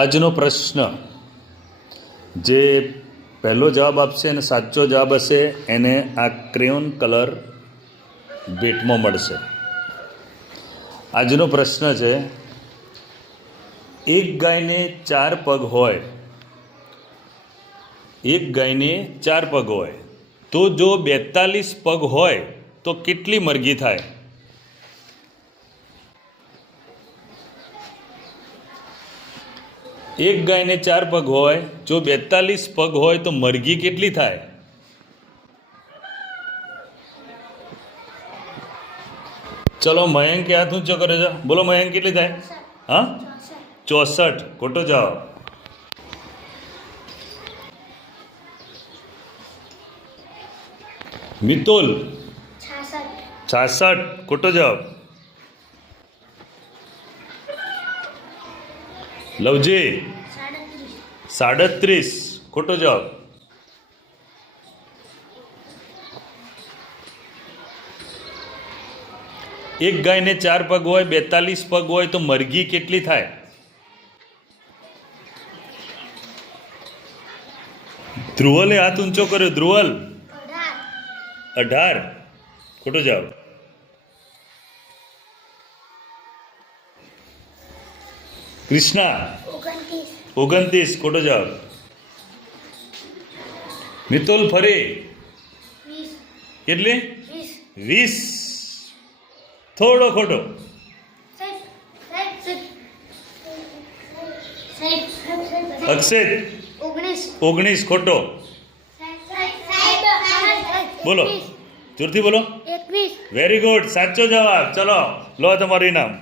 આજનો પ્રશ્ન જે પહેલો જવાબ આપશે અને સાચો જવાબ હશે એને આ ક્રેયોન કલર ભેટમાં મળશે. આજનો પ્રશ્ન છે, એક ગાયને 4 પગ હોય, એક ગાયને 4 પગ હોય તો જો 42 પગ હોય તો કેટલી મરઘી થાય? એક ગાયને 4 પગ હોય, જો 42 પગ હોય તો મરઘી કેટલી થાય? ચલો મયંક હાથ ઊંચો કરે છે, બોલો મયંક કેટલી થાય? હા 64. ખોટો જવાબ. મિતુલ 66. ખોટો જવાબ. લવજી 37. ખોટો જવાબ. એક ગાયને 4 પગ હોય, 42 પગ હોય તો મરઘી કેટલી થાય? ધ્રુવલે હાથ ઊંચો કર્યો. ધ્રુવલ 18. ખોટો જવાબ. કૃષ્ણા 29. ખોટો જવાબ. મિતુલ ફરી કેટલી? 20. થોડો ખોટો. અક્ષિત 19. ખોટો. બોલો જોરથી બોલો. 21. વેરી ગુડ, સાચો જવાબ. ચલો લો તમારું ઇનામ.